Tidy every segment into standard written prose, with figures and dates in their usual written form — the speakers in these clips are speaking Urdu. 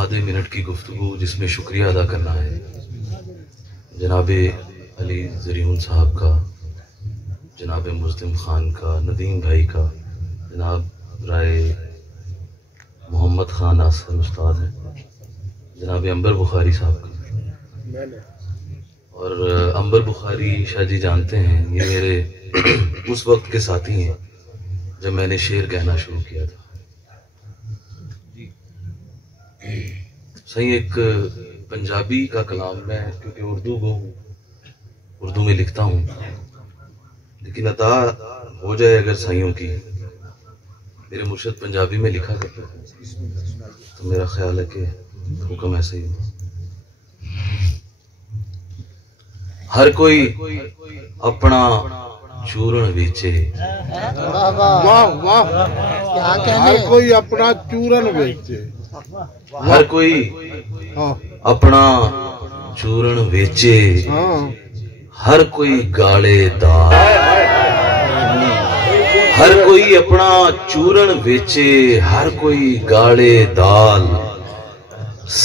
آدھے منٹ کی گفتگو جس میں شکریہ ادا کرنا ہے جناب علی زریون صاحب کا، جناب مسلم خان کا، ندیم بھائی کا، جناب رائے محمد خان آسن استاد ہیں، جناب انبر بخاری صاحب کا، اور انبر بخاری شاہ جی جانتے ہیں یہ میرے اس وقت کے ساتھی ہیں جب میں نے شعر کہنا شروع کیا تھا۔ صحیح ایک پنجابی کا کلام میں کیونکہ اردو گو ہوں، اردو میں لکھتا ہوں، لیکن عطا ہو جائے اگر سائیوں کی، میرے مرشد پنجابی میں لکھا کرتے تھے تو میرا خیال ہے کہ حکم ایسا ہی ہو۔ ہر کوئی اپنا چورن بیچے، واہ واہ، ہر کوئی اپنا چورن بیچے، ہر کوئی اپنا چورن بیچے، ہر کوئی گاڑے دال، ہر کوئی اپنا چورن بیچے، ہر کوئی گاڑے دال،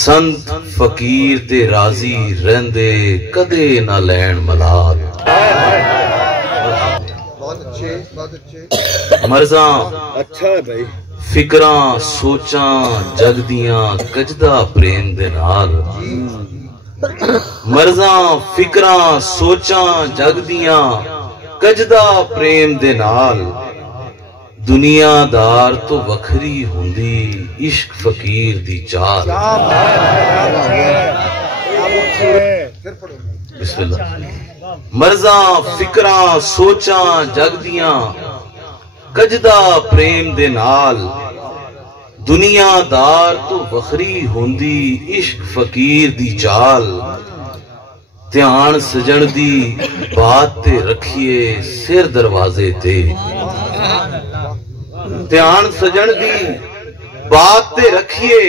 سنت فقیر تے راضی رہندے کدے نہ لین ملال۔ مرزاں فکراں سوچاں جگدیاں کجدا پریم دے نال، مرزاں فکراں سوچاں جگدیاں کجدا پریم دے نال، دنیا دار تو وکھری ہوندی عشق فقیر دی چال۔ بسم اللہ۔ مرزاں فکراں سوچاں جگدیاں کجدا پریم دے نال، دنیا دار تو وکھری ہوندی عشق فقیر دی چال، دھیان سجن دی بات تے رکھیے سر دروازے تے، دھیان سجن دی بات تے رکھیے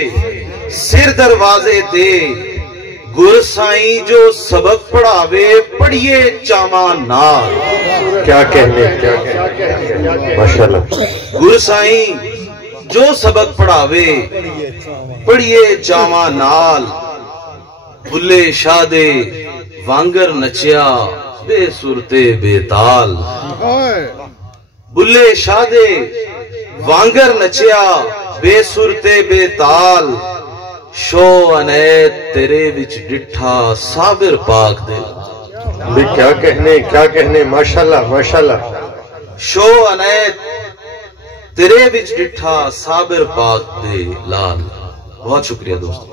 سر دروازے تے، گر سائیں جو سبق پڑھاوے پڑھیے چاواں نال۔ کیا کہنے، کیا کہنے، ماشاءاللہ۔ گر سائیں جو سبق پڑھاوے پڑھیے چاواں نال، بھلے شاہ دے وانگر نچیا بے صورتے بے تال، بھلے شاہ دے وانگر نچیا بے صورتے بے تال، شو انیت تیرے وچ ڈٹھا صابر پاک دے۔ کیا کہنے، کیا کہنے، ماشاءاللہ ماشاءاللہ۔ شو انیت تیرے وچ ڈٹھا صابر پاک دے لال۔ بہت شکریہ دوستو۔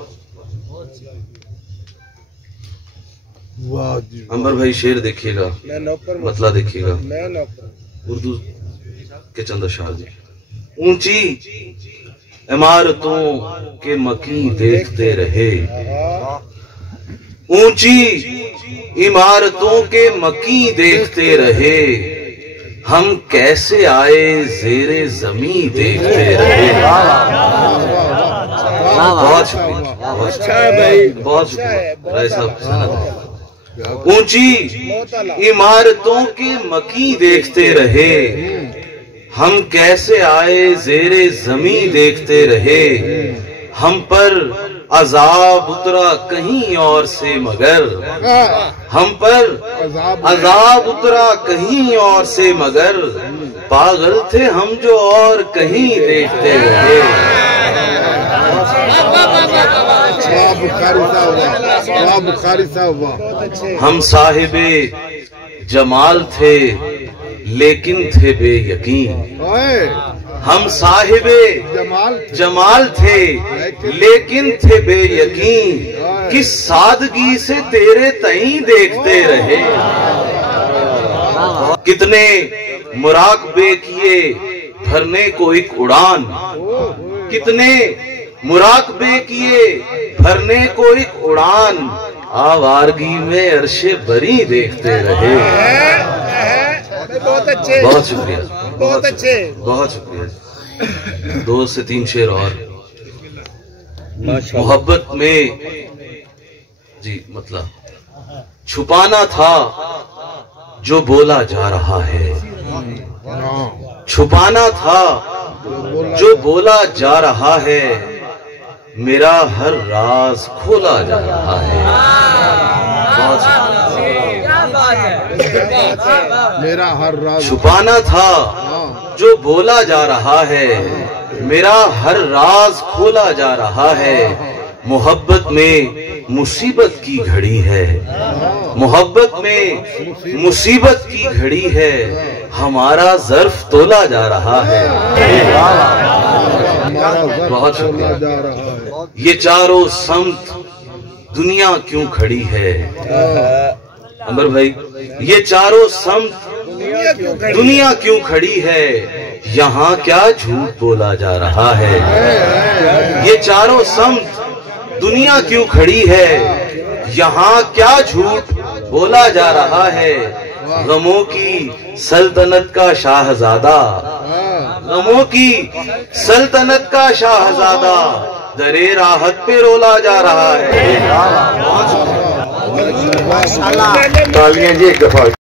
انبر بھائی شعر دیکھیے گا، مطلع دیکھیے گا، اردو کے چند اشعار جی۔ اونچی عمارتوں کے مکین دیکھتے رہے، اونچی عمارتوں کے مکین دیکھتے رہے، ہم کیسے آئے زیر زمین دیکھتے رہے۔ بہت شکریہ، بہت شکریہ رائے صاحب۔ اونچی عمارتوں کے مکین دیکھتے رہے، ہم کیسے آئے زیر زمین دیکھتے رہے، ہم پر عذاب اترا کہیں اور سے مگر، ہم پر عذاب اترا کہیں اور سے مگر، پاگل تھے ہم جو اور کہیں دیکھتے رہے۔ ہم صاحب جمال تھے لیکن تھے بے یقین، ہم صاحب جمال تھے لیکن تھے بے یقین، کس سادگی سے تیرے تئیں دیکھتے رہے۔ کتنے مراقبے کیے بھرنے کو ایک اڑان، کتنے مراقبے کیے بھرنے کو ایک اڑان، آوارگی میں عرش بری دیکھتے رہے۔ بہت شکریہ، بہت اچھے، بہت شکریہ۔ دو سے تین شعر اور۔ محبت میں جی مطلب چھپانا تھا جو بولا جا رہا ہے، چھپانا تھا جو بولا جا رہا ہے، میرا ہر راز کھولا جا رہا ہے۔ میرا ہر راز چھپانا تھا جو بولا جا رہا ہے، میرا ہر راز کھولا جا رہا ہے۔ محبت میں مصیبت کی گھڑی ہے، محبت میں مصیبت کی گھڑی ہے، ہمارا ظرف تولا جا رہا ہے۔ بہت شکریہ۔ یہ چاروں سمت دنیا کیوں کھڑی ہے؟ عمر بھائی، یہ چاروں سمت دنیا کیوں کھڑی ہے؟ یہاں کیا جھوٹ بولا جا رہا ہے؟ یہ چاروں سمت دنیا کیوں کھڑی ہے؟ یہاں کیا جھوٹ بولا جا رہا ہے؟ غموں کی سلطنت کا شاہزادہ، غموں کی سلطنت کا شاہزادہ درے راحت پہ رولا جا رہا ہے۔ تالیاں جی ایک دفعہ